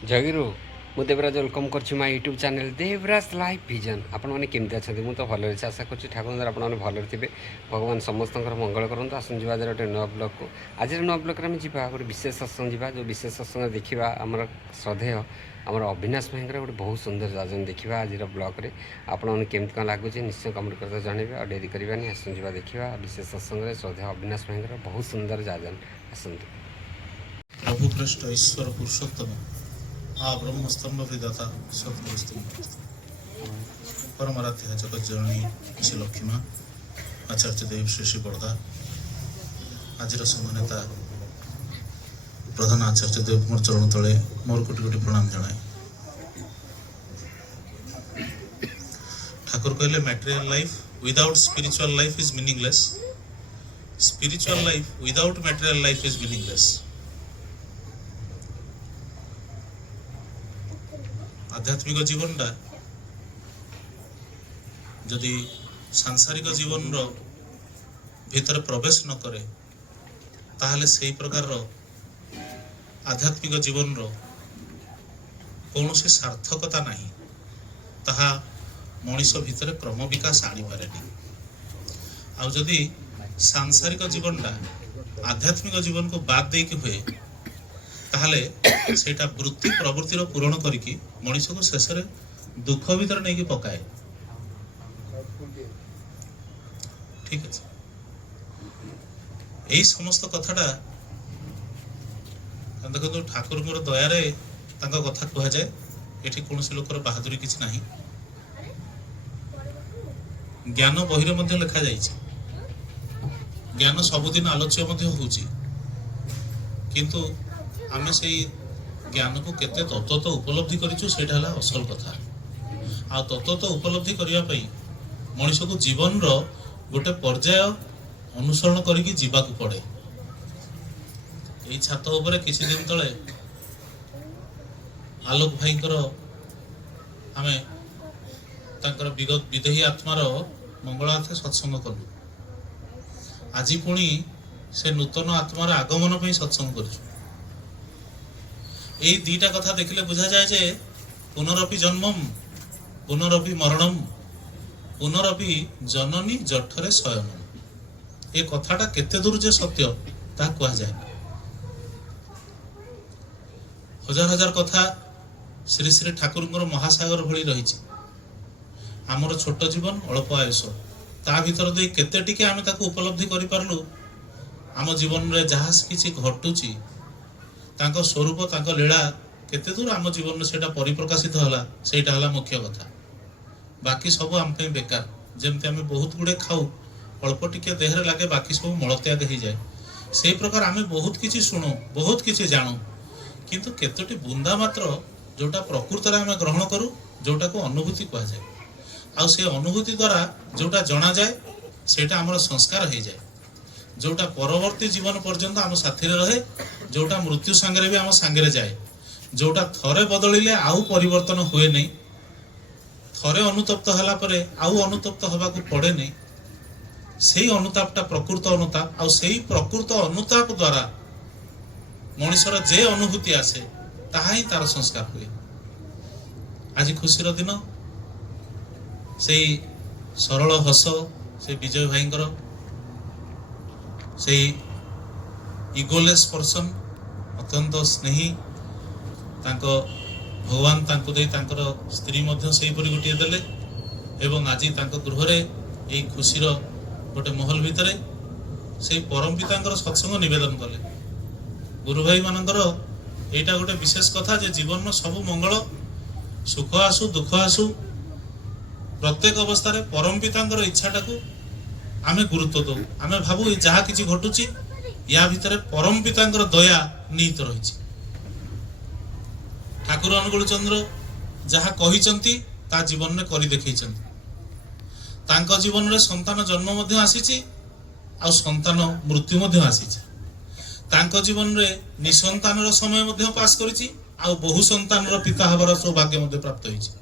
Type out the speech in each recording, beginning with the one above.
जयगिरु मु देवराज वेलकम कर my YouTube channel Devraj life vision आपण मैंने केमती अच्छा मुझे तो भल अच्छे आशा कर ठाकुर आप भल थे भगवान समस्त मंगल करूँ आसन जा गोटे नुआ ब्लग को आज नुआ ब्लग में जा गोटे विशेष सत्संग जा जो विशेष सत्संग देखा आमर श्रद्धेय आमर अविनाश भाई गोटे बहुत सुंदर जाजन देखा आज ब्लग में आपने केमती कौन लगुच निश्चय कमेंट करते जनइबे और डेरी करवानी आसन जा देखा विशेष सत्संग श्रद्धेय अविनाश भाई बहुत सुंदर जाजन आसतु। प्रभु कृष्ण ईश्वर पुरुषोत्तम आ ब्रह्मस्तंभ विदाता सतगुरुस्तंभ परमराध्या जगत जननी श्री लक्ष्मी आचार्य देव श्री श्री बड़दा आज समनेता प्रधान आचार्य देव मोर चरण तले मोर कोटि कोटि प्रणाम जनाए। ठाकुर कहले material life without spiritual life is meaningless, spiritual life without material life is meaningless. आध्यात्मिक जीवन टा जदि सांसारिक जीवन रो भीतर प्रवेश न करे ताहले सही प्रकार रो आध्यात्मिक जीवन रो कौनसी सार्थकता नहीं, ताहा मनीष भीतर क्रम विकास आनी पारेनी। आ जदि सांसारिक जीवन टा आध्यात्मिक जीवन को बाद दे के हुए ताहले सेटा वृत्ति प्रवृत्ति रो पूरण करिकी मनीष को शेष रे दुख भीतर नहीं पकाए। ठीक है, यही समस्त कथाटा देखो ठाकुर दया रे तांका कथा कह जाए। एठी कोनोसी लोकर बहादुरी किछि नाही, ज्ञान बहिरे मध्ये लिखा जाइछि, ज्ञान सबुदिन आलोच्य मध्ये होउछि, किंतु आमे से ज्ञान को केते तत्व तो उपलब्धि करिछु सेटा हला असल कथा। आ तत्व तो उपलब्धि करिया पई मनुष्य को जीवन रो गोटे पर्याय अनुसरण करिकी जीवा को पड़े। एई छात ऊपर किछि दिन तळे आलोक भाईकर आमे तांकर विगत विदेही आत्मार मंगलार्थ सत्संग कलु। आज पुणी से नूतन आत्मार आगमन पई सत्संग करिछु। এই দুইটা কথা দেখিলে বোঝা যায় যে পুনরপি জন্মম পুনরপি মরণম পুনরপি জননী জঠরে শয়নম, এই কথাটা কেতে দূর যে সত্য তা কুয়া যায়। হাজার হাজার কথা শ্রী শ্রী ঠাকুরଙ୍କର মহাসাগর ভଳି রহিଛି। ଆମର ଛୋଟ ଜୀବନ ଅଳ୍ପ ଆୟୁଷ, ତା ଭିତର ଦେଇ କେତେ ଟିକେ ଆମେ ତାକୁ ଉପଲବ୍ଧି କରିପାରିଲୁ। ଆମ ଜୀବନରେ ଯାହା କିଛି ଘଟୁଛି तांको स्वरूप तांको लीला केते दूर आम जीवन में सेटा परिप्रकाशित होला सेटा हला मुख्य कथा। बाकी सब आम पे बेकार। जेमते आमे बहुत गुडे खाऊ अल्प टिके देहरे लागे बाकी सब मलत्याग हो जाए, से प्रकार आमे बहुत किछि सुनो बहुत किछि जानो, किंतु केतोटी बुंदा मात्र जोटा प्रकृत रे आमे ग्रहण करू जोटा को अनुभूति कहा जाए। आ से अनुभूति द्वारा जोटा जना जाए सेटा हमर संस्कार हो जाए, जोटा परवर्ती जीवन पर्यंत आम साथी रहे, जोटा मृत्यु सांगरे भी आम सांगरे जाए, जोटा थरे बदलिले आउ परिवर्तन हुए नहीं, थरे अनुतप्त हला परे आउ अनुतप्त हवा को पड़े नहीं। सेही अनुतापटा प्रकृत अनुताप, आउ सेही प्रकृत अनुताप द्वारा मनुष्यर जे अनुभूति आसे ताहा ही तार संस्कार हुए। आज खुशीर दिन सेही सरल हस से विजय भाईंकर से इगोलेस पर्सन अत्यंत स्नेही तांको भगवान तांको दे तांकर स्त्री मध्य सेही परि गोटे देले एवं आज तांको गृह रे एई खुशीर गोटे महल भितरे से परम पितांकर सत्संग निवेदन कले। गुरु भाई मानकर एटा गोटे विशेष कथा जे जीवन में सब मंगल सुख आसु दुख आसु प्रत्येक अवस्था रे परम पितांकर इच्छाटा को आमे गुरुत्व दो। आमे भाबू जहाँ किछि घटुची या भितर परम पितांकर दया निहित रहिछि। ठाकुर अनुकूल चंद्र जहाँ कहिचंती ता जीवन में करि देखैचंती। तांका जीवन रे संतान जन्म मध्य आसीछि आ संतान मृत्यु मध्य आसीछि। तांका जीवन रे निसंतान रो समय मध्य पास करिछि आ बहु संतान रो पिता हबार सौभाग्य मध्य प्राप्त होइछि।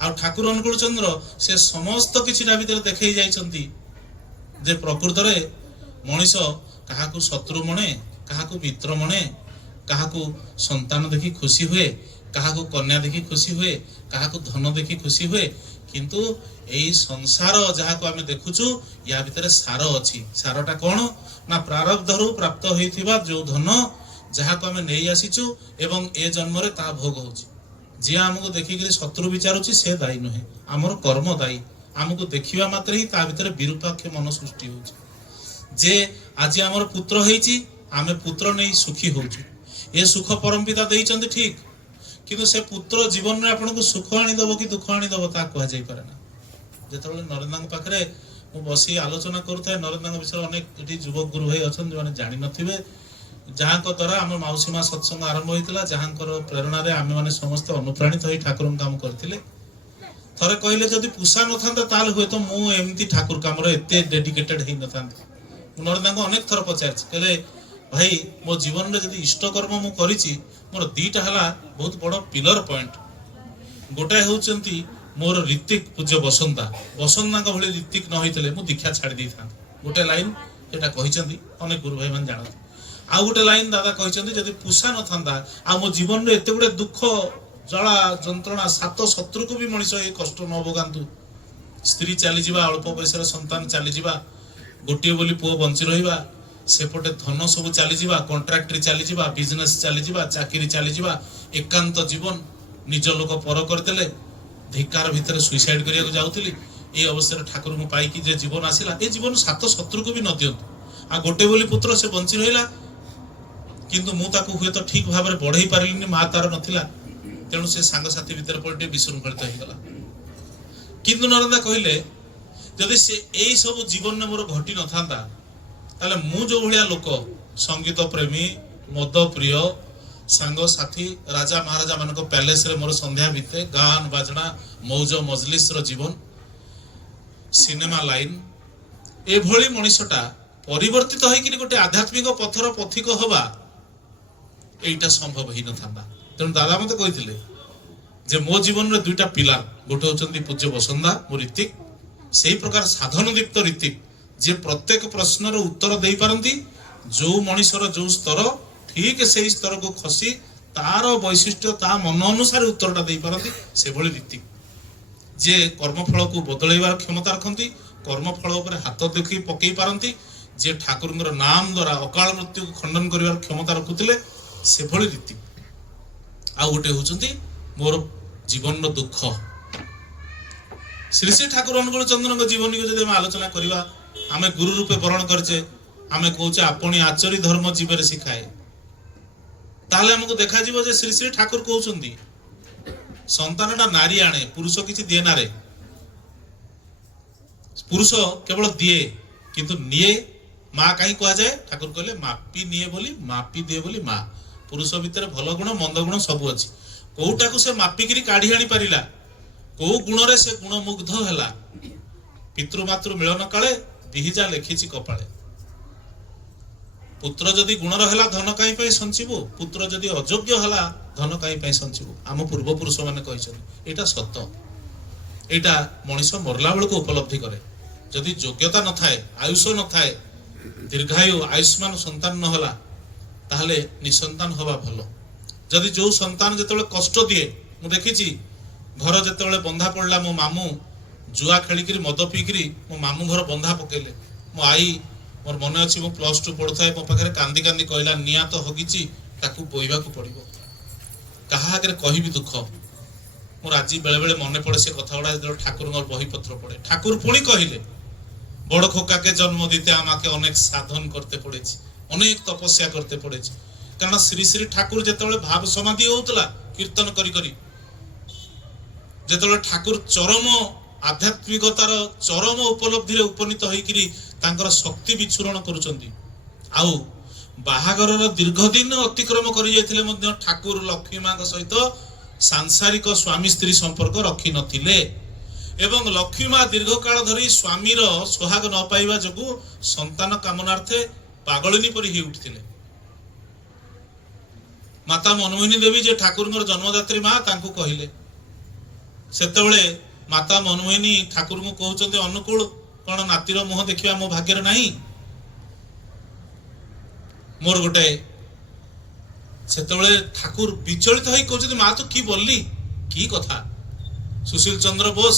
आ ठाकुर अनुकूल चंद्र से समस्त किछिटा भितर देखै जाइचंती जे प्रकृत रे मनीष काहाकू शत्रु मणे काहाकू मित्र मणे काहाकू संतान देखि खुशी हुए କାହାକୁ କନ୍ୟା ଦେଖି ଖୁସି ହୁଏ, କାହାକୁ ଧନ ଦେଖି ଖୁସି ହୁଏ, କିନ୍ତୁ ଏଇ ସଂସାର ଯାହାକୁ ଆମେ ଦେଖୁଛୁ ୟା ଭିତରେ ସାର ଅଛି। ସାରଟା କଣ ନା ପ୍ରାରବ୍ଧରୁ ପ୍ରାପ୍ତ ହୋଇଥିବା ଯୋଉ ଧନ ଯାହାକୁ ଆମେ ନେଇ ଆସିଛୁ ଏବଂ ଏ ଜନ୍ମରେ ତାହା ଭୋଗ ହଉଛି। ଯିଏ ଆମକୁ ଦେଖିକିରି ଶତ୍ରୁ ବିଚାରୁଛି ସେ ଦାୟୀ ନୁହେଁ, ଆମର କର୍ମ ଦାୟୀ। ଆମକୁ ଦେଖିବା ମାତ୍ରେ ହିଁ ତା ଭିତରେ ବିରୂପାକ୍ଷ ମନ ସୃଷ୍ଟି ହଉଛି ଯେ ଆଜି ଆମର ପୁତ୍ର ହେଇଛି, ଆମେ ପୁତ୍ର ନେଇ ସୁଖୀ ହଉଛୁ। ଏ ସୁଖ ପରମପିତା ଦେଇଛନ୍ତି ଠିକ, କିନ୍ତୁ ସେ ପୁତ୍ର ଜୀବନରେ ଆପଣଙ୍କୁ ସୁଖ ଆଣିଦବ କି ଦୁଃଖ ଆଣିଦବ ତାହା କୁହାଯାଇ ପାରେ ନା। ଯେତେବେଳେ ନରେନ୍ଦ୍ରଙ୍କ ପାଖରେ ମୁଁ ବସି ଆଲୋଚନା କରୁଥାଏ, ନରେନ୍ଦ୍ରଙ୍କ ବିଷୟରେ ଅନେକ ଏଠି ଯୁବକ ଗୁରୁ ଭାଇ ଅଛନ୍ତି ଯୋଉମାନେ ଜାଣିନଥିବେ, ଯାହାଙ୍କ ଦ୍ୱାରା ଆମ ମାଉସୀ ମା ସତ୍ସଙ୍ଗ ଆରମ୍ଭ ହୋଇଥିଲା, ଯାହାଙ୍କର ପ୍ରେରଣାରେ ଆମେ ମାନେ ସମସ୍ତେ ଅନୁପ୍ରାଣିତ ହୋଇ ଠାକୁରଙ୍କ କାମ କରିଥିଲେ। ଥରେ କହିଲେ ଯଦି ପୁଷା ନଥାନ୍ତା ତାହେଲେ ହୁଏତ ମୁଁ ଏମିତି ଠାକୁର କାମରେ ଏତେ ଡେଡିକେଟେଡ ହେଇନଥାନ୍ତି। ମୁଁ ନରେନ୍ଦ୍ରଙ୍କୁ ଅନେକ ଥର ପଚାରିଛି, କହିଲେ ଭାଇ ମୋ ଜୀବନରେ ଯଦି ଇଷ୍ଟକର୍ମ ମୁଁ କରିଛି ମୋର ଦିଟା ହେଲା ବହୁତ ବଡ ପିଲର ପଏଣ୍ଟ। ଗୋଟାଏ ହେଉଛନ୍ତି ମୋର ଋତିକ ପୂଜ୍ୟ ବସନ୍ତାଙ୍କ ଭଳି ଋତିକ ନ ହେଇଥିଲେ ମୁଁ ଦୀକ୍ଷା ଛାଡ଼ି ଦେଇଥାନ୍ତି। ଗୋଟେ ଲାଇନ ସେଟା କହିଛନ୍ତି, ଅନେକ ଗୁରୁ ଭାଇ ମାନେ ଜାଣନ୍ତି। ଆଉ ଗୋଟେ ଲାଇନ ଦାଦା କହିଛନ୍ତି ଯଦି ପୁଷା ନଥାନ୍ତା ଆଉ ମୋ ଜୀବନରେ ଏତେ ଗୁଡେ ଦୁଃଖ ଜଳା ଯନ୍ତ୍ରଣା ସାତ ଶତ୍ରୁକୁ ବି ମଣିଷ ଏ କଷ୍ଟ ନ ଭୋଗାନ୍ତୁ। ସ୍ତ୍ରୀ ଚାଲିଯିବା, ଅଳ୍ପ ବୟସରେ ସନ୍ତାନ ଚାଲିଯିବା, ଗୋଟିଏ ବୋଲି ପୁଅ ବଞ୍ଚି ରହିବା, ସେପଟେ ଧନ ସବୁ ଚାଲିଯିବା, କଣ୍ଟ୍ରାକ୍ଟରି ଚାଲିଯିବା, ବିଜନେସ ଚାଲିଯିବା, ଚାକିରି ଚାଲିଯିବା, ଏକାନ୍ତ ଜୀବନ, ନିଜ ଲୋକ ପର କରିଦେଲେ, ଧିକାର ଭିତରେ ସୁଇସାଇଡ କରିବାକୁ ଯାଉଥିଲି, এই ଅବସ୍ଥାରେ ଠାକୁରଙ୍କୁ ପାଇକି ଯେ ଜୀବନ ଆସିଲା, ଏ ଜୀବନ ସାତ ଶତ୍ରୁକୁ ବି ନ ଦିଅନ୍ତୁ। ଆଉ ଗୋଟେ ବୋଲି ପୁତ୍ର ସେ ବଞ୍ଚି ରହିଲା, କିନ୍ତୁ ମୁଁ ତାକୁ ହୁଏତ ଠିକ ଭାବରେ ବଢେଇ ପାରିଲିନି, ମା ତାର ନଥିଲା, ତେଣୁ ସେ ସାଙ୍ଗସାଥି ଭିତରେ ପଡି ଟିକେ ବିଶୃଙ୍ଖଳିତ ହେଇଗଲା। କିନ୍ତୁ ନରେନ୍ଦ୍ର କହିଲେ ଯଦି ସେ ଏଇ ସବୁ ଜୀବନରେ ମୋର ଘଟି ନଥାନ୍ତା ତାହେଲେ ମୁଁ ଯୋଉ ଭଳିଆ ଲୋକ, ସଙ୍ଗୀତ ପ୍ରେମୀ, ମଦ ପ୍ରିୟ, ସାଙ୍ଗସାଥୀ, ରାଜା ମହାରାଜା ମାନଙ୍କ ପ୍ୟାଲେସ ରେ ମୋର ସନ୍ଧ୍ୟା ବିତେ, ଗାନ ବାଜଣା, ମୌଜ ମଜଲିସ ର ଜୀବନ, ସିନେମା ଲାଇନ, ଏଭଳି ମଣିଷଟା ପରିବର୍ତ୍ତିତ ହେଇକି ଗୋଟେ ଆଧ୍ୟାତ୍ମିକ ପଥର ପଥିକ ହବା এইটা সম্ভব ହେଇନଥାନ୍ତା। ତେଣୁ ଦାଦା ମତେ କହିଥିଲେ ଯେ ମୋ ଜୀବନରେ ଦୁଇଟା ପିଲାର, ଗୋଟେ ହଉଛନ୍ତି ପୂଜ୍ୟ ବସନ୍ତା ମୋ ଋତିକ, ସେଇ ପ୍ରକାର ସାଧନ ଦୀପ୍ତ ଋତିକ ଯେ ପ୍ରତ୍ୟେକ ପ୍ରଶ୍ନର ଉତ୍ତର ଦେଇପାରନ୍ତି, ଯୋଉ ମଣିଷର ଯୋଉ ସ୍ତର ଠିକ ସେଇ ସ୍ତରକୁ ଖସି ତାର ବୈଶିଷ୍ଟ୍ୟ ତା ମନ ଅନୁସାରେ ଉତ୍ତରଟା ଦେଇପାରନ୍ତି, ସେଭଳି ଋତିକ ଯେ କର୍ମଫଳକୁ ବଦଳେଇବାର କ୍ଷମତା ରଖନ୍ତି, କର୍ମଫଳ ଉପରେ ହାତ ଦେଖି ପକେଇ ପାରନ୍ତି, ଯେ ଠାକୁରଙ୍କର ନାମ ଦ୍ୱାରା ଅକାଳ ମୃତ୍ୟୁକୁ ଖଣ୍ଡନ କରିବାର କ୍ଷମତା ରଖୁଥିଲେ, ସେଭଳି ରୀତି। ଆଉ ଗୋଟେ ହଉଛନ୍ତି ମୋର ଜୀବନର ଦୁଃଖ। ଶ୍ରୀ ଶ୍ରୀ ଠାକୁର ଅନୁକୂଳ ଚନ୍ଦ୍ରଙ୍କ ଜୀବନୀକୁ ଯଦି ଆମେ ଆଲୋଚନା କରିବା, ଆମେ ଗୁରୁ ରୂପେ ବରଣ କରିଛେ, ଆମେ କହୁଛେ ଆପଣି ଆଚରି ଧର୍ମ ଜୀବରେ ଶିଖାଏ, ତାହେଲେ ଆମକୁ ଦେଖାଯିବ ଯେ ଶ୍ରୀ ଶ୍ରୀ ଠାକୁର କହୁଛନ୍ତି ସନ୍ତାନଟା ନାରୀ ଆଣେ, ପୁରୁଷ କିଛି ଦିଏ ନା ରେ। ପୁରୁଷ କେବଳ ଦିଏ କିନ୍ତୁ ନିଏ ମା କାହିଁ କୁହାଯାଏ? ଠାକୁର କହିଲେ ମାପି ନିଏ ବୋଲି, ମାପି ଦିଏ ବୋଲି ମା। ପୁରୁଷ ଭିତରେ ଭଲ ଗୁଣ ମନ୍ଦ ଗୁଣ ସବୁ ଅଛି, କୋଉଟାକୁ ସେ ମାପିକିରି କାଢି ଆଣି ପାରିଲା, କୋଉ ଗୁଣରେ ସେ ଗୁଣ ମୁଗ୍ଧ ହେଲା, ପିତୃମାତୃ ମିଳନ କାଳେ ବିହିଜା ଲେଖିଛି କପାଳେ। ପୁତ୍ର ଯଦି ଗୁଣର ହେଲା ଧନ କାହିଁ ପାଇଁ ସଞ୍ଚିବୁ, ପୁତ୍ର ଯଦି ଅଯୋଗ୍ୟ ହେଲା ଧନ କାହିଁ ପାଇଁ ସଞ୍ଚିବୁ। ଆମ ପୂର୍ବପୁରୁଷ ମାନେ କହିଛନ୍ତି, ଏଇଟା ସତ। ଏଇଟା ମଣିଷ ମରଲା ବେଳକୁ ଉପଲବ୍ଧି କରେ। ଯଦି ଯୋଗ୍ୟତା ନଥାଏ, ଆୟୁଷ ନଥାଏ, ଦୀର୍ଘାୟୁ ଆୟୁଷ୍ମାନ ସନ୍ତାନ ନହେଲା, ତାହେଲେ ନିସନ୍ତାନ ହବା ଭଲ। ଯଦି ଯୋଉ ସନ୍ତାନ ଯେତେବେଳେ କଷ୍ଟ ଦିଏ, ମୁଁ ଦେଖିଛି ଘର ଯେତେବେଳେ ବନ୍ଧା ପଡିଲା, ମୋ ମାମୁଁ ଜୁଆ ଖେଳିକିରି ମଦ ପିଇକିରି ମୋ ମାମୁଁ ଘର ବନ୍ଧା ପକେଇଲେ, ମୋ ଆଈ, ମୋର ମନେ ଅଛି ମୁଁ +2 ପଢୁଥାଏ, ମୋ ପାଖରେ କାନ୍ଦି କାନ୍ଦି କହିଲା ନିଆଁ ତ ହଗିଛି ତାକୁ ବୋହିବାକୁ ପଡିବ। କାହା ଆଗରେ କହିବି ଦୁଃଖ। ମୋର ଆଜି ବେଳେ ବେଳେ ମନେ ପଡେ ସେ କଥା ଗୁଡା, ଯେତେବେଳେ ଠାକୁରଙ୍କର ବହିପତ୍ର ପଢେ। ଠାକୁର ପୁଣି କହିଲେ বড় খোকাকে জন্ম দিতে আমাকে অনেক সাধন করতে পড়েছে, অনেক তপস্যা করতে পড়েছে। কারণ শ্রী শ্রী ঠাকুর যেতବେଳେ ভাব সমাধি হଉଥିଲା কীর্তন করি করি, যেতବେଳେ ঠাকুর চরম আধ্যাত্মিকতার চরম উপলব্ধিরে উপনীত হইকিরি তাଙ୍କର শক্তি বিচ্ছুରଣ କରୁଛନ୍ତି, ଆଉ ବାହାଘରର ଦୀର୍ଘ ଦିନ ଅତିକ୍ରମ କରି ଯାଇଥିଲେ ମଧ୍ୟ ଠାକୁର ଲକ୍ଷ୍ମୀ ମାଙ୍କ ସହିତ ସାଂସାରିକ ସ୍ୱାମୀ ସ୍ତ୍ରୀ ସମ୍ପର୍କ ରଖି ନଥିଲେ ଏବଂ ଲକ୍ଷ୍ମୀ ମା ଦୀର୍ଘକାଳ ଧରି ସ୍ୱାମୀର ସୁହାଗ ନ ପାଇବା ଯୋଗୁଁ ସନ୍ତାନ କାମନାର୍ଥେ ପାଗଳିନୀ ପରି ହୋଇ ଉଠିଥିଲେ। ମାତା ମନମୋହିନୀ ଦେବୀ ଯେ ଠାକୁରଙ୍କର ଜନ୍ମଦାତ୍ରୀ ମା, ତାଙ୍କୁ କହିଲେ, ସେତେବେଳେ ମାତା ମନମୋହିନୀ ଠାକୁରଙ୍କୁ କହୁଛନ୍ତି ଅନୁକୂଳ, କଣ ନାତିର ମୁହଁ ଦେଖିବା ମୋ ଭାଗ୍ୟରେ ନାହିଁ? ମୋର ଗୋଟେ ସେତେବେଳେ ଠାକୁର ବିଚଳିତ ହୋଇ କହୁଛନ୍ତି ମା ତୁ କି ବୋଲଲି କି କଥା। ସୁଶୀଲ ଚନ୍ଦ୍ର ବୋଷ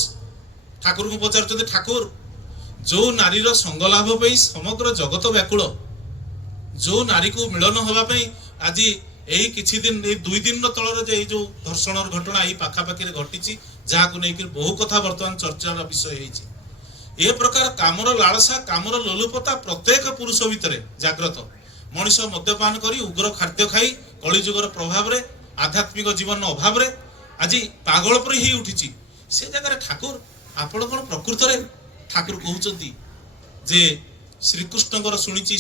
ଠାକୁରଙ୍କୁ ପଚାରୁଛନ୍ତି ଠାକୁର ଯୋଉ ନାରୀର ସଙ୍ଗ ଲାଭ ପାଇଁ ସମଗ୍ର ଜଗତ ବ୍ୟାକୁଳ, ଯୋଉ ନାରୀକୁ ମିଳନ ହେବା ପାଇଁ ଆଜି ଏଇ କିଛି ଦିନ ଏଇ 2 ଦିନର ତଳର ଯେ ଏଇ ଯୋଉ ଧର୍ଷଣର ଘଟଣା ଏଇ ପାଖାପାଖିରେ ଘଟିଛି ଯାହାକୁ ନେଇକି ବହୁ କଥା ବର୍ତ୍ତମାନ ଚର୍ଚ୍ଚାର ବିଷୟ ହେଇଛି। ଏ ପ୍ରକାର କାମର ଲାଳସା କାମର ଲୋଲୁପତା ପ୍ରତ୍ୟେକ ପୁରୁଷ ଭିତରେ ଜାଗ୍ରତ। ମଣିଷ ମଦ୍ୟପାନ କରି ଉଗ୍ର ଖାଦ୍ୟ ଖାଇ କଳିଯୁଗର ପ୍ରଭାବରେ ଆଧ୍ୟାତ୍ମିକ ଜୀବନ ଅଭାବରେ ଆଜି ପାଗଳ ପରି ହେଇ ଉଠିଛି। ସେ ଜାଗାରେ ଠାକୁର ଆପଣ କଣ ପ୍ରକୃତରେ ଠାକୁର କହୁଛନ୍ତି ଯେ ଶ୍ରୀକୃଷ୍ଣଙ୍କର ଶୁଣିଛି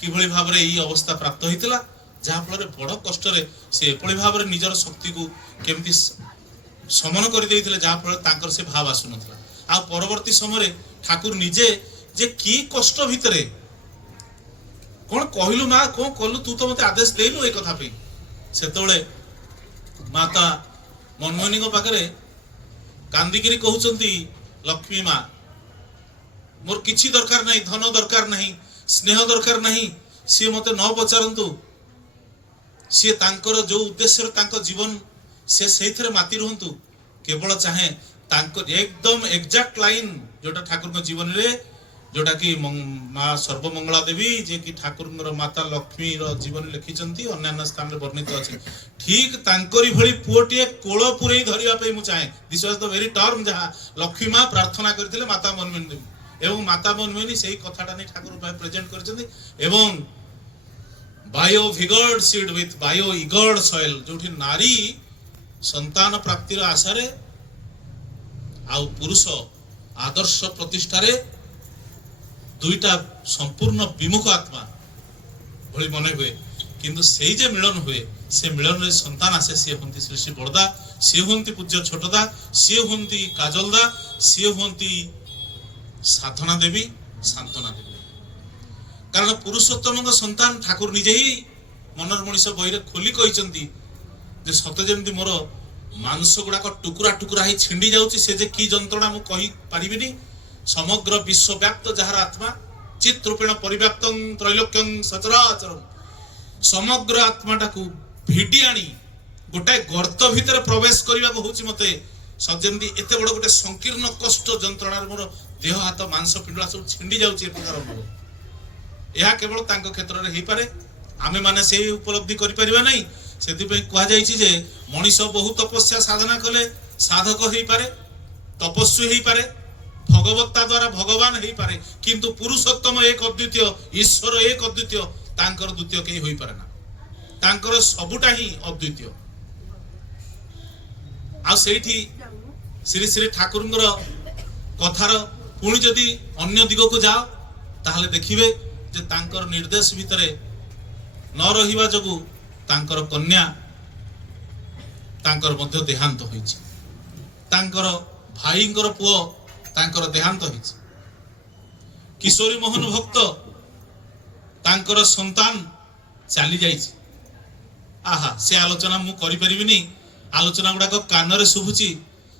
କିଭଳି ଭାବରେ ଏଇ ଅବସ୍ଥା ପ୍ରାପ୍ତ ହେଇଥିଲା, ଯାହା ଫଳରେ ବଡ଼ କଷ୍ଟରେ ସେ ଏଭଳି ଭାବରେ ନିଜର ଶକ୍ତିକୁ କେମିତି ସମନ କରିଦେଇଥିଲେ ଯାହା ଫଳରେ ତାଙ୍କର ସେ ଭାବ ଆସୁନଥିଲା। ଆଉ ପରବର୍ତ୍ତୀ ସମୟରେ ଠାକୁର ନିଜେ ଯେ କି କଷ୍ଟ ଭିତରେ କଣ କହିଲୁ ମା କଣ କଲୁ ତୁ ତ ମତେ ଆଦେଶ ଦେଇଲୁ ଏଇ କଥା ପାଇଁ। ସେତେବେଳେ ମାତା ମନମୋହିନୀଙ୍କ ପାଖରେ କାନ୍ଦିକିରି କହୁଛନ୍ତି ଲକ୍ଷ୍ମୀ ମା ମୋର କିଛି ଦରକାର ନାହିଁ, ଧନ ଦରକାର ନାହିଁ, ସ୍ନେହ ଦରକାର ନାହିଁ, ସିଏ ମତେ ନ ପଚାରନ୍ତୁ, ସିଏ ତାଙ୍କର ଯୋଉ ଉଦ୍ଦେଶ୍ୟରେ ତାଙ୍କ ଜୀବନ ସେ ସେଇଥିରେ ମାତି ରୁହନ୍ତୁ, କେବଳ ଚାହେଁ ତାଙ୍କ एकदम एग्जैक्ट लाइन जोटा ठाकुर जीवନରେ जोटा कि माँ सर्वमंगला देवी जे कि ठाकुर माता लक्ष्मी जीवन लिखिंट अन्य स्थान में वर्णित अच्छे ठीक तांकरी भली पुओटीए कोल पुरे धरिया पे मु चाहे this was the very term जहाँ लक्ष्मी माँ प्रार्थना करथिले माता मनमोहिनी देवी एवं माता मनमोहिनी सेही कथाटा नै ठाकुर भाई प्रेजेंट करछन्ती एवं bio vigoured seed with bio vigoured soil जोठी नारी संतान प्राप्तिर आशारे आउ पुरुष आदर्श प्रतिष्ठारे दुईटा संपूर्ण विमुख आत्मा भली मन हुए किंतु सेही जे मिलन हुए से मिलन रे संतान आसे सी हंती श्री श्री बड़दा सी हंती पूज्य छोटदा सी हंती काजलदा सी हंती साधना देवी सांत्वना देवी कारण पुरुषोत्तम संतान ठाकुर निजे ही मनर मनीष बही खोली कहते जे सत जमी मोर मांस गुड़ाक टुकुरा टुकुरा ही छिंडी जाउची से जे की जंत्रणा मु कहि पारिबिनी समग्र विश्वव्याप्त जहार आत्मा चित रूपेण परिव्याप्त त्रैलोक्यं सचराचरम समग्र आत्माटा को भिडी आनी गोटाए गर्त भितर प्रवेश करने को होची मते सजेंदी एते बड़ गोटे संकीर्ण कष्ट जंत्रणा मोर देह हाथ मांस पिंडुला सब छिंडी जाउची प्रकार अनुभव यह केवल तांको क्षेत्र रे ही पारे आमे माने से उपलब्धि करि परिबा नै सेति पे कहा जायछि जे मनीष बहु तपस्या साधना कले साधक हेई पारे तपस्वी हेई पारे भगवत्ता द्वारा भगवान हेई पारे किंतु पुरुषोत्तम एक अद्वितीय ईश्वर एक अद्वितीय तांकर द्वितीय केही होई पारे ना तांकर सबुटा ही अद्वितीय आ सेठी श्री श्री ठाकुरंगर कथार पुणी जदि अन्य दिग को जाओ ताहले देखिबे जे तांकर निर्देश भितरे न रहिबा जगु तांकर कन्या तांकर मध्य देहांत होईछि तांकर भाईंकर पुओ तांकर देहांत होईछि किशोरी मोहन भक्त तांकर संतान चली जाइछि आहा से आलोचना मु करि परिबिनी आलोचना गुडाक कानरे शुभुछि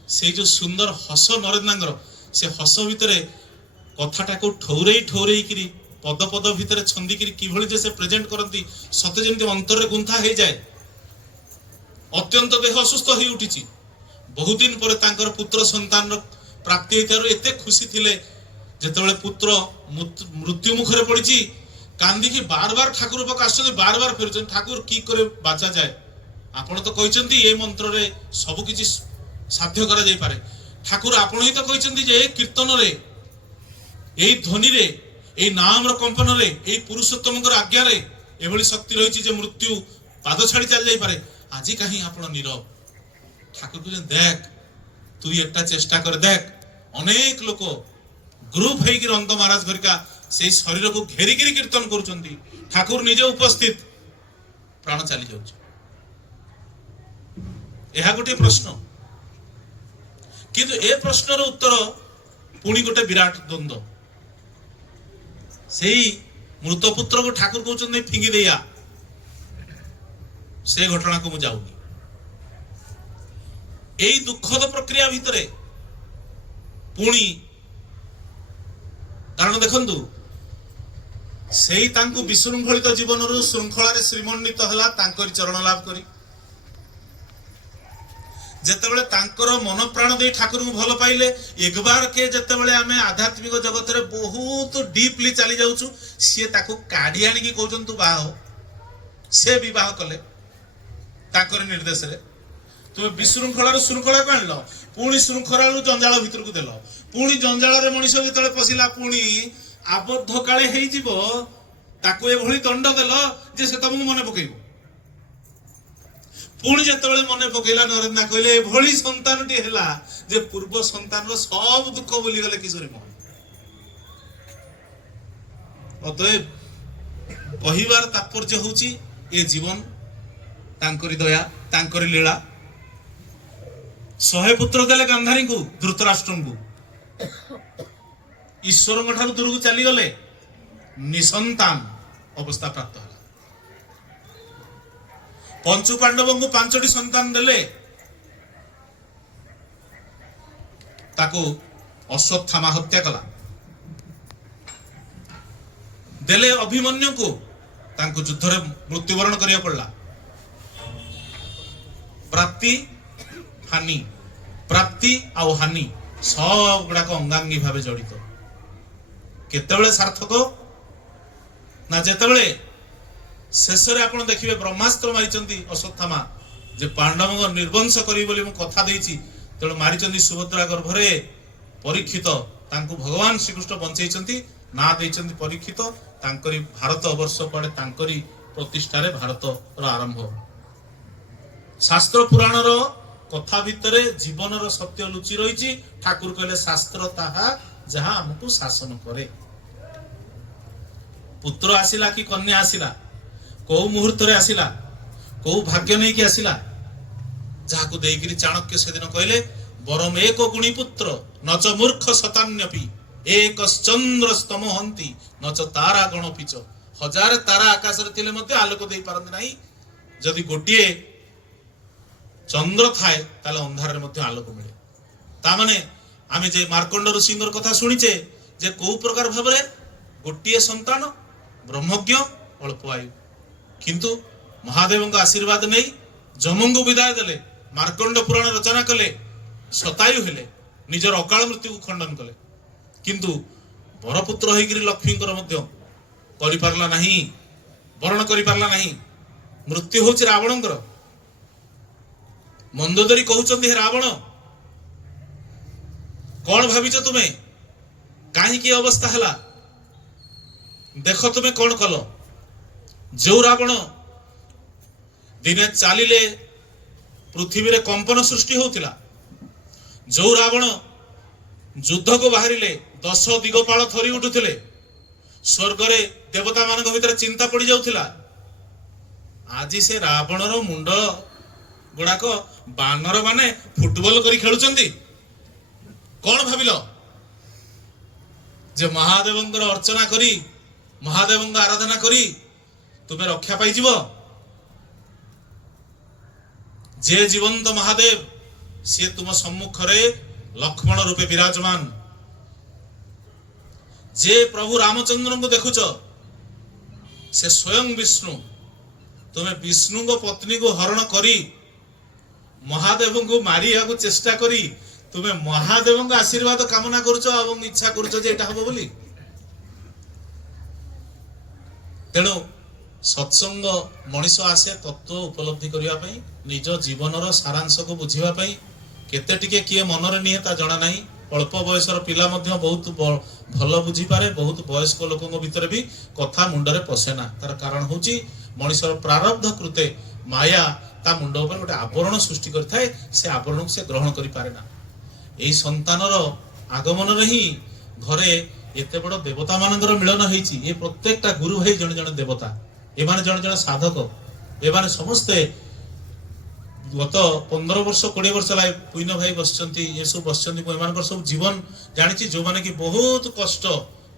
से जो सुंदर हस नरेंद्र से हस भितरे कथाटा को ठौरे ठौरे किरी पद पद भितर छंदी किरी किभଳି जे से प्रेजेंट करंती सते जेंति अंतर रे गुंथा हे जाए अत्यंत देह असुस्थ होई उठिछि बहुत दिन पर तांकर पुत्र संतान प्राप्ति हेतारो एते खुशी थिले जेतेबेले पुत्र मृत्यु मुख रे पड़िछि कांदी की बार बार ठाकुर पाक आछन बार बार फेरुछन ठाकुर की करे बाचा जाए आपण तो कहिसंती ए मंत्र रे सब किछि साध्य करा जाई पारे ठाकुर आपण ही तो कहिसंती जे कीर्तन रे एई ध्वनि रे ए नाम कंपन रे ए पुरुषोत्तम आज्ञा रे एभली शक्ति रही जे मृत्यु पाद छाड़ी चल जाई पारे आज कहीं आपण नीरव ठाकुर को देख तू एकटा चेष्टा कर देख अनेक लोक ग्रुप है कि रंग महाराज घरिका से शरीर को घेरिकी कीर्तन करुचंती ठाकुर निजे उपस्थित प्राण चली जाउछ यह गोटे प्रश्न किंतु ए प्रश्नर उत्तर पुणी गोटे विराट द्वंद्व से मृत पुत्र को ठाकुर कहते फिंगी दिया से घटना को मुझे जाऊनी यही दुखद प्रक्रिया भितर पुणी कारण देखु सेई तांकु विशृंखलित जीवनरु श्रृंखलारे श्रीमंडित हला तांकरी चरण लाभ करी जेतेबेले तांकर मन प्राण दे ठाकुर को भल पाइले एक बार के जेतेबेले आमे आध्यात्मिक जगत रे बहुत डीपली चली जाउछु से ताकू काढी आनी की कहउछन तू बाह हो से विवाह कले तांकर निर्देश रे तुम विशृंखलार श्रृंखला को आनलो पुणी श्रृंखलारू जंजाल भितर को देलो पुणी जंजाल रे मनुष्य जेतेबेले पसिला पुणी आबद्ध काले हेई जीवो ताकू ए भली दंड देलो जे से तुमको मने पकेइबो पुणी जेतेबेले मने पकेइला नरेंद्र कहले ए भली संतानटी हैला जे पूर्व संतान रो सब दुख बोली गले किशोरी मोहन अतएव कहिबार तात्पर्य होची ए जीवन तांकरी दया तांकरी लीला 100 पुत्र देले गांधारी को धृतराष्ट्र को ईश्वर ठार दूर को चली गले निसंतान अवस्था प्राप्त है पंचु पांडव को 5टी संतान देले ताको अश्वत्थामा हत्या कला देले अभिमन्यु को तांको युद्ध रे मृत्युवरण करिया पड़ला प्राप्ति आउ हानि सब गुड़ाक अंगांगी भाव जड़ित केतेबेले सार्थक ना जेतेबेले शेष रे आपण देखिबे ब्रह्मास्त्र मारिचंती अश्वत्थामा जे पांडवक निर्वंश करी बोली मु कथा देइची तेणु मारिचंती सुभद्रा गर्भरे परीक्षित तांको भगवान श्रीकृष्ण बंचैचंती ना देइचंती परीक्षित तांकरी भारत वर्ष पड़े तांकरी प्रतिष्ठा रे भारत रो आरंभ शास्त्र पुराण रो कथा भितरे जीवन रो सत्य लुचि रहिची ठाकुर कहले शास्त्र ताहा जहा हमकु शासन करे पुत्र आसिला कि कन्या आसिला को मुहूर्त रे आसिला को भाग्य नहीं कि आसिला जहा को देगिरी चाणक्य से दिन कहले बरम एक गुणी पुत्र नच मूर्ख शतान्यपि एक चंद्र स्तम हंती नच तारा गण पिच 1000 तारा आकाश रे थिले मध्ये आलोक देई पारंती नाही जदि गोटिए चंद्र थाए ताले अंधार रे मध्ये आलोक मिले ता माने आमे जे मार्कंड ऋषिंगर कथा सुनिचे जे को प्रकार भाबरे गोटिए संतान ब्रह्मज्ञ अल्प आयु किंतु महादेवଙ୍କ आशीर्वाद नै जमंगु विदाय देले मार्कंड पुराण रचना कले शतायु हेले निजर अकाल मृत्यु को खंडन कले किंतु बरपुत्र होइगिरी लक्ष्मींकर मध्य करि पारला नाही वर्ण करि पारला नाही मृत्यु होछि रावणंकर मंदोदरी कहउचंदी हे रावण कौन भाविच तुम्हें कहीं की अवस्था हला देख तुम्हें कौन कल जो रावण दिने चालिले पृथ्वी रे कंपन सृष्टि होतिला जो रावण युद्ध को बाहरिले 10 दिगपाल थरी उठुथिले स्वर्ग रे देवता मान भीतर चिंता पड़ी जाउथिला आज से रावण रो मुंड गुड़ाक बानर माने फुटबॉल करी खेलुचंदी कौन भाविलो जे महादेवंकर अर्चना करी महादेवंकर आराधना करी तुम्हें रक्षा पाई जीव जे जीवंत महादेव सी तुम सम्मुख रे लक्ष्मण रूपे विराजमान जे प्रभु रामचंद्र को देखुच से स्वयं विष्णु तुम्हें विष्णु को पत्नी को हरण करी महादेव को मारिया को चेष्टा करी तुम्हें महादेव का आशीर्वाद कामना करुच और इच्छा करुच जे एटा हबो बोली तेणु सत्संग मनीष आसे तत्व उपलब्धि करिया पई निज जीवनर सारांश को बुझिबा पई केते टिके किए मनरे निहे ता जणा नाही अल्प बयसर पिला मध्य बहुत भल बुझी पारे बहुत वयस्क लोकଙ୍କ भितर भी कथा मुंडरे पसेना तार कारण होची मनीषर प्रारब्ध कृते माया ता मुंड ऊपर गोटे आवरण सृष्टि करथाय से आवरण को से ग्रहण करि पारे ना एई संतानर आगमन रे ही घरे एते बड़ देवता मानकर मिलन हेची ए प्रत्येकटा गुरु भाई जण जण देवता ए माने जण जण साधक ए माने समस्ते गत 15 वर्ष 20 वर्ष लाई पुइन भाई बसचंती ये सब बसचंती एमानकर सब जीवन जानिछि जो माने कि बहुत कष्ट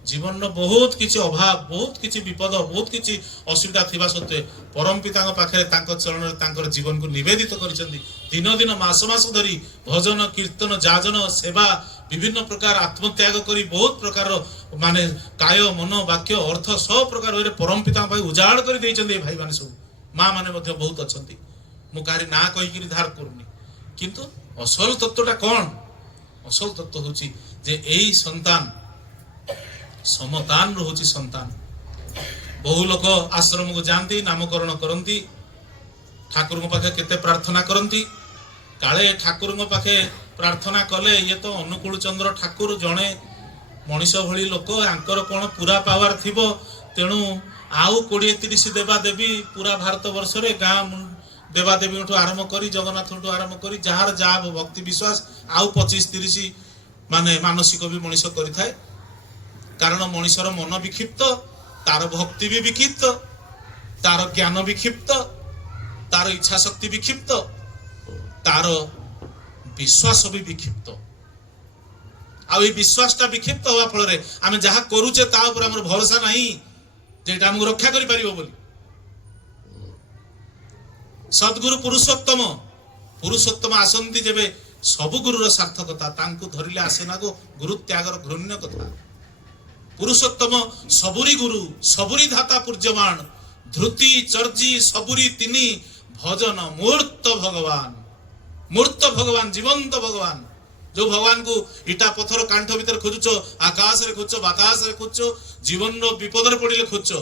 जीवन नो बहुत किछि अभाव बहुत किछि विपद बहुत किछि असुविधा थिबा सत्वे परम पिताଙ୍କ पाखरे तांको चरण रे तांकर जीवन को निवेदित करिसंती दिन दिन मास मास धरी भजन कीर्तन जाजन सेवा विभिन्न प्रकार आत्मत्याग करी बहुत प्रकार माने काय मन वाक्य अर्थ सब प्रकार परम पिता उजाड़ कर भाई माने सब माँ माने बहुत अच्छा मु कहारी ना कहीकि धार करूनी किंतु असल तत्वटा कौन असल तत्व हूँ जे यही संतान समतान रोची संतान बहु लोक आश्रम को जाती नामकरण करती ठाकुर पाखे केते प्रार्थना करती काले ठाकुर पाखे प्रार्थना कले ये तो अनुकूल चंद्र ठाकुर जड़े मनीष भली लोक आंकर कौन पूरा पावर थिबो तेणु आउ 20-30 देवा देवी पूरा भारत वर्ष रे गाँ देवा देवी आरंभ करी जगन्नाथ आरंभ करी जार जा भक्ति विश्वास आउ 25-30 माने मानसिक भी मनीष करिथाय कारण मनीषर मन विक्षिप्त तार भक्ति भी विक्षिप्त तार ज्ञान विक्षिप्त तार इच्छा शक्ति विक्षिप्त तार विश्वास भी विक्षिप्त आ विश्वासटा विक्षिप्त हवा फल आम जहाँ करुचे ता ऊपर हमर भरोसा नहीं जेटा हमको रक्षा करि परिबो बोली सद्गुरु पुरुषोत्तम पुरुषोत्तम आसंती जेबे सब गुरुर सार्थकता तांको धरिले आसे ना गो गुरु त्यागर घृण्य कथा पुरुषोत्तम सबुरी गुरु सबुरी धाता पूज्यमान धृति चर्जी सबुरी तिनी भजन मूर्त भगवान जीवंत भगवान जो भगवान को इटा पथर कांठ भीतर खोजुच आकाश रे खोज बातास रे खोज जीवन रो विपद रे पड़िले खोज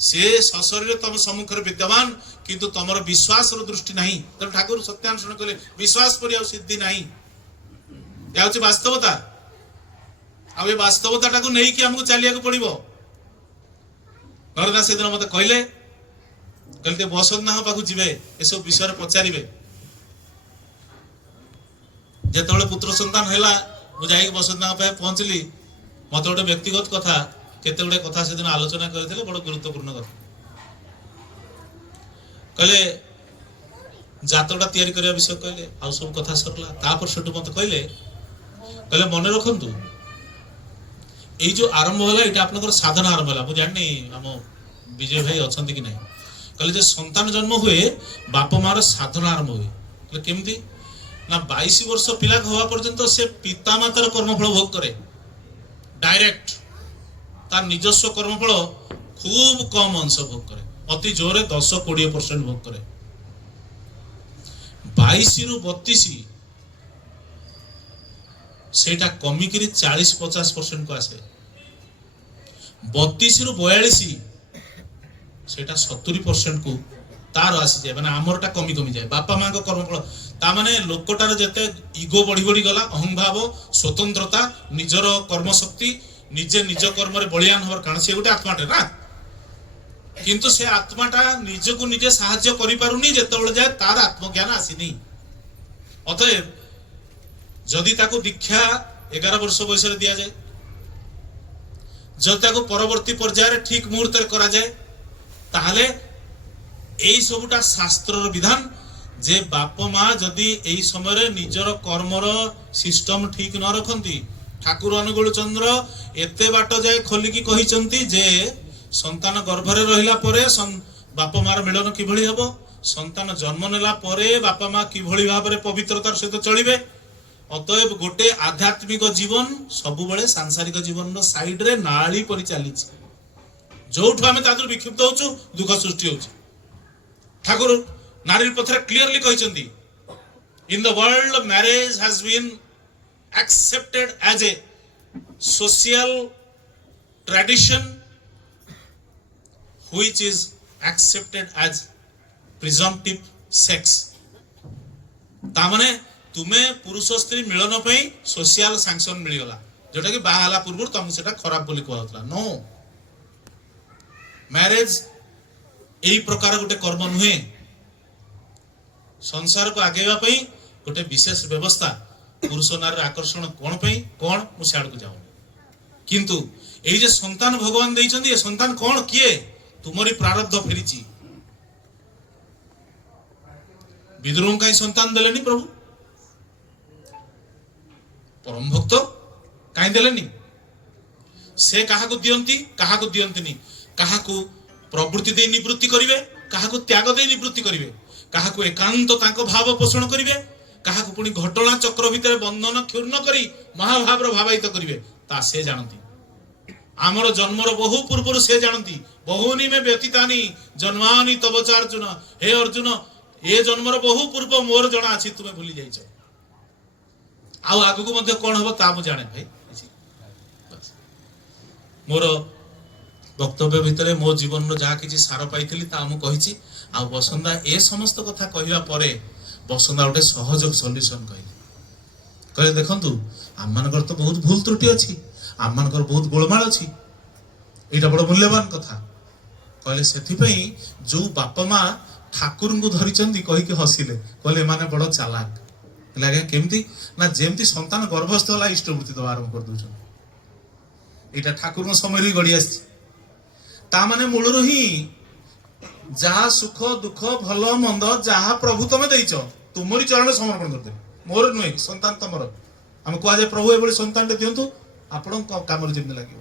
से सशरीर तुम सम्मुख विद्यमान किंतु तुमर विश्वास रो दृष्टि नहीं तेणु ठाकुर सत्यानुसरण कले विश्वास पर सिद्धि नहीं या होची वास्तवता आ ये वास्तवता को नहीं कि हमको चलिया को पड़िबो नरदा से दिन मते कहले कहते बसंत ना पाखु जिवे ए सब विषय पचारिबे जेतबेले पुत्र संतान हैला मु जाई बसंत ना पे पहुंचली मते गोटे व्यक्तिगत कथा केते गुडे कथा से दिन आलोचना करथिले बड़ गुरुत्वपूर्ण कथा कहले जातकटा तैयारी करिया विषय कहले आ सब कथा सरला तापर सेटु मते कहले मन रखंतु এই যে আরম্ভ হলা এটা আপনাদের সাধনা আরম্ভ হলা মু জানি আম বিজয় ভাই অছন্তি কি নাই কলে যে সন্তান জন্ম হুয়ে বাপ মার সাধনা আরম্ভ হুয়ে কলে কেমতি না 22 वर्ष পিলা হওয়া পর্যন্ত সে পিতা মাতার কর্মফল ভোগ করে ডাইরেক্ট তার নিজস্ব কর্মফল খুব কম অংশ ভোগ করে অতি জোরে 10-20% ভোগ করে 22 রু 32 सेटा कमिकी 40-50% को आसे 32 रु 42 सेटा 70% को तार आसी जाए माने आमरटा कमी कमी जाए बापा माँ को कर्मफल ता माने लोकटार जेते इगो बढ़ी बढ़ी गला अहंभाव स्वतंत्रता निजर कर्म शक्ति निजे निज कर्म रे बलियान होवर कारण से गोटे आत्माटे ना किंतु से आत्माटा निज को निजे सहाय्य करि पारुनी जेतेबेले जाए तार आत्मज्ञान आसीनी अतएव जदि ताको दीक्षा 11 वर्ष बयस दि जाए जदि ताको परवर्ती पर्याय ठीक मुहूर्त करा जाए ताहले एई सबुटा शास्त्र विधान जे बाप माँ जदि एई समय निजर कर्मर सिस्टम ठीक न रखती ठाकुर अनुकूल चंद्र एते बाट जाए खोलिकी कहिसंती जे संतान गर्भरे रहिला परे बाप मार मिलन किभଳି हबो संतान जन्म नेला परे बाप माँ किभଳି भाबरे पवित्रतार सहित चलिबे अतएव गोटे आध्यात्मिक जीवन सबु बळे सांसारिक जीवन रो साइड रे नाली परि चली जोठु आमे तादर विक्षिप्त होछु दुख सृष्टि होछु ठाकुर नारी पथरे क्लियरली कहिसंती in the world marriage has been accepted as a social tradition which is accepted as presumptive sex तामने तुम्हें पुरुष स्त्री मिलन पई सोशल सैंक्शन मिलगला जोटा कि बाहाला पूर्व तुमको सेटा खराब बोली कहला नो मैरिज एई प्रकार गोटे कर्म नुहे संसार को आगेवा पई गोटे विशेष व्यवस्था पुरुष नारी आकर्षण कोन पई कोन मु सियाड़ को जाऊ किंतु एई जे संतान भगवान देइछंती ए संतान कोन किए तुमरी प्रारब्ध फेरिची विद्रोह काई संतान देलेनी प्रभु परम भक्त कहीं देलेनी से कहा को दियंती कहा को प्रवृत्ति दे निवृत्ति करिवे कहा को त्याग दे निवृत्ति करिवे कहा को एकांत तांको भाव पोषण करिवे କାହାକୁ ପୁଣି ଘଟଣା ଚକ୍ର ଭିତରେ ବନ୍ଧନ କ୍ଷୁର୍ଣ୍ଣ କରି ମହାଭାବର ଭାବାୟିତ କରିବେ ତା ସେ ଜାଣନ୍ତି। ଆମର ଜନ୍ମର ବହୁ ପୂର୍ବରୁ ସେ ଜାଣନ୍ତି। ବହୁନି ମେ ବ୍ୟତୀତାନି ଜନ୍ମାନି ତବ ଚାର୍ଜୁନ, ହେ ଅର୍ଜୁନ ଏ ଜନ୍ମର ବହୁ ପୂର୍ବ ମୋର ଜଣା ଅଛି, ତୁମେ ଭୁଲି ଯାଇଛ। ଆଉ ଆଗକୁ ମଧ୍ୟ କଣ ହବ ତା ମୁଁ ଜାଣେ ଭାଇ। ମୋର ବକ୍ତବ୍ୟ ଭିତରେ ମୋ ଜୀବନର ଯାହା କିଛି ସାର ପାଇଥିଲି ତା ମୁଁ କହିଛି। ଆଉ ବସନ୍ତା ଏ ସମସ୍ତ କଥା କହିବା ପରେ ବସନ୍ତା ଗୋଟେ ସହଜ ସଲ୍ୟୁସନ କହିଲେ ଦେଖନ୍ତୁ ଆମମାନଙ୍କର ତ ବହୁତ ଭୁଲ ତ୍ରୁଟି ଅଛି, ଆମମାନଙ୍କର ବହୁତ ଗୋଳମାଳ ଅଛି, ଏଇଟା ବଡ ମୂଲ୍ୟବାନ କଥା। କହିଲେ ସେଥିପାଇଁ ଯୋଉ ବାପା ମା ଠାକୁରଙ୍କୁ ଧରିଛନ୍ତି କହିକି ହସିଲେ, କହିଲେ ଏମାନେ ବଡ ଚାଲାକ। କହିଲେ ଆଜ୍ଞା କେମିତି? ନା ଯେମିତି ସନ୍ତାନ ଗର୍ଭସ୍ଥ ହେଲା ଇଷ୍ଟବୃତ୍ତି ଦେବା ଆରମ୍ଭ କରିଦଉଛନ୍ତି। ଏଇଟା ଠାକୁରଙ୍କ ସମୟରେ ବି ଗଡି ଆସିଛି। ତା ମାନେ ମୂଳରୁ ହିଁ ଯାହା ସୁଖ ଦୁଃଖ ଭଲ ମନ୍ଦ ଯାହା ପ୍ରଭୁ ତମେ ଦେଇଛ ତୁମରି ଚରଣରେ ସମର୍ପଣ କରିଦେବେ, ମୋର ନୁହେଁ ସନ୍ତାନ ତମର। ଆମେ କୁହାଯାଏ ପ୍ରଭୁ ଏଭଳି ସନ୍ତାନଟେ ଦିଅନ୍ତୁ ଆପଣଙ୍କ କାମରେ ଯେମିତି ଲାଗିବ।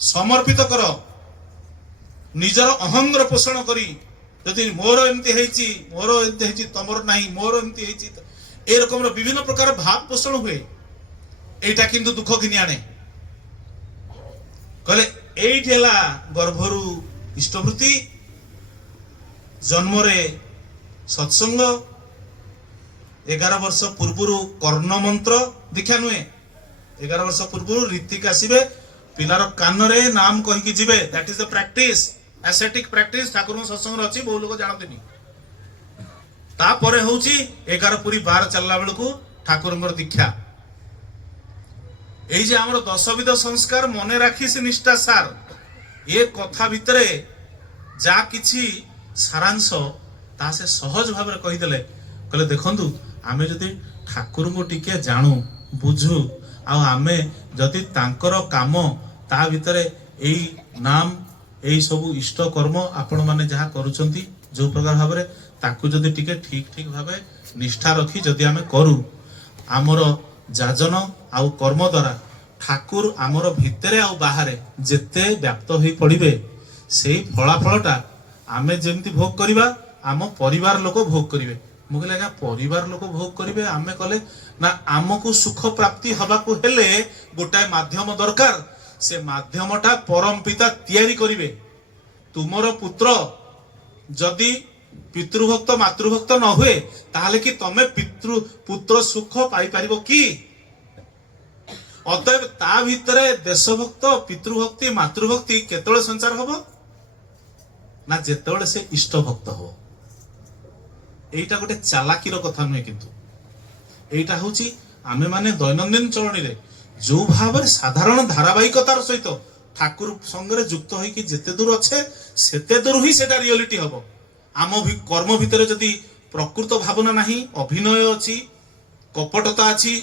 ସମର୍ପିତ କର, ନିଜର ଅହଙ୍ଗର ପୋଷଣ କରି। ଯଦି ମୋର ଏମିତି ହେଇଛି ତମର ନାହିଁ, ମୋର ଏମିତି ହେଇଛି, ଏ ରକମର ବିଭିନ୍ନ ପ୍ରକାର ଭାବ ପୋଷଣ ହୁଏ। ଏଇଟା କିନ୍ତୁ ଦୁଃଖ ଘିନି ଆଣେ। କହିଲେ ଏଇଠି ହେଲା ଗର୍ଭରୁ ଇଷ୍ଟବୃତ୍ତି, ଜନ୍ମରେ ସତ୍ସଙ୍ଗ, 11 ବର୍ଷ ପୂର୍ବରୁ କର୍ଣ୍ଣ ମନ୍ତ୍ର ଦୀକ୍ଷା ନୁହେଁ, 11 ବର୍ଷ ପୂର୍ବରୁ ରୀତିକ ଆସିବେ, ପିଲାର କାନରେ ନାମ କହିକି ଯିବେ। That is the practice, ascetic practice ଠାକୁରଙ୍କ ସତ୍ସଙ୍ଗରେ ଅଛି, ବହୁ ଲୋକ ଜାଣନ୍ତିନି। ତାପରେ ହଉଛି 11 ପୁରୀ 12 ଚାଲିଲା ବେଳକୁ ଠାକୁରଙ୍କର ଦୀକ୍ଷା। এই যে আমার 10 সংস্কার মনে রাখিস নিষ্ঠা সার, এ কথা ভিতরে যা কিছু সারাংশ তা সে সহজ ভাবে কহিদেলে। কলে দেখন্তু আমি যদি ঠাকুরଙ୍କୁ টিকে জাণু বুঝু, আমি যদি তাঙ্কর কাম তা ভিতরে এই নাম এই সবু ইষ্ট কর্ম আপন মানে যাহা করুচন্তি যে প্রকার ভাবে তাকু যদি টিকে ঠিক ঠিক ভাবে নিষ্ঠা রখি যদি আমি করু, আমার যাজন আউ কর্ম দ্বারা ঠাকুর আমার ভিতরে আউ বাহারে যেতে ব্যাপ্ত হয়ে পড়িবে, সেই ফলাফলটা আমি যেমতি ভোগ করিবা আম পরিবার লোক ভোগ করিবে। মু কইলে আজ্ঞা পরিবার লোক ভোগ করিবে আমি কলে না, আমকু সুখ প্রাপ্তি হবাকু হেলে গোটাଏ মাধ্যম দরকার। সে মাধ্যমটা পরম পিতা তৈরি করিবে। তুমর পুত্র যদি পিতৃভক্ত মাতৃভক্ত ন হুয়ে তাহলে কি তুমি পুত্র সুখ পাই পারিব কি? অতএব তা ভিতরে দেশভক্ত পিতৃভক্তি মাতৃভক্তি কেতବେଳେ সঞ্চার হব না যেতବେଳେ সে ইষ্টভক্ত হব। এইটা গোটে চালাকির কথা নুহে, কিন্তু এইটা হচ্ছে আমি মানে দৈনন্দিন চরণীরে যে ভাবে সাধারণ ধারাবাহিকতার সহিত ঠাকুর সঙ্গে যুক্ত হইকি যেতে দূর আছে সেতে দূর হি সেটা রিয়েলিটি হব। আম কর্ম ভিতরে যদি প্রকৃত ভাবনা নাহি, অভিনয় অছি, কপটতা আছে,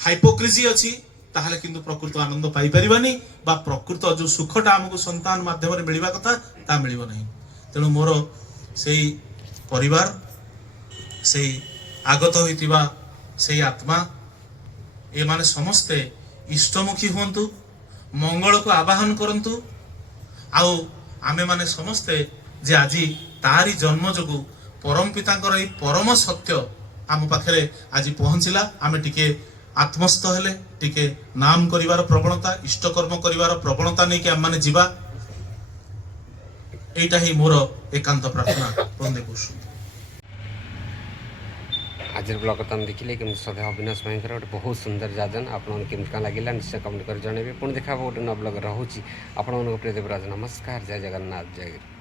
হাইপোক্রিজি অছি, তাহলে কিন্তু প্রকৃত আনন্দ পাই পারিবানি বা প্রকৃত যে সুখটা আমাকে সন্তান মাধ্যমে মিলিবা কথা তা মিলিব নাই। তেণু মোর সেই পরিবার, সেই আগত হইতিবা সেই আত্মা এমানে সমস্তে ইষ্টমুখী হুঁতু, মঙ্গলকু আবাহন করন্তু। আউ আমি মানে সমস্তে যে আজি তারি জন্ম যোগু পরম পিতাঙ্কর এই পরম সত্য আম পাখে আজি পৌঁছিলা, আমি টিকে আত্মস্থ হেলে টিকে নাম করিবার প্রবণতা, ইষ্টকর্ম করিবার প্রবণতা নেই আমি মানে যা, এইটা হি মোর একান্ত প্রার্থনা। বন্দে কুসুম। आज ब्लग तो आम देखिले कि सदा अविनाश भाई गोटे बहुत सुंदर जाजन। आपन केमती क्या लगे निश्चय कमेंट कर जनइबे। पुणी देखा गोटे नया ब्लग रोचे। आपण प्रिय देवराज नमस्कार, जय जगन्नाथ, जय गुरु।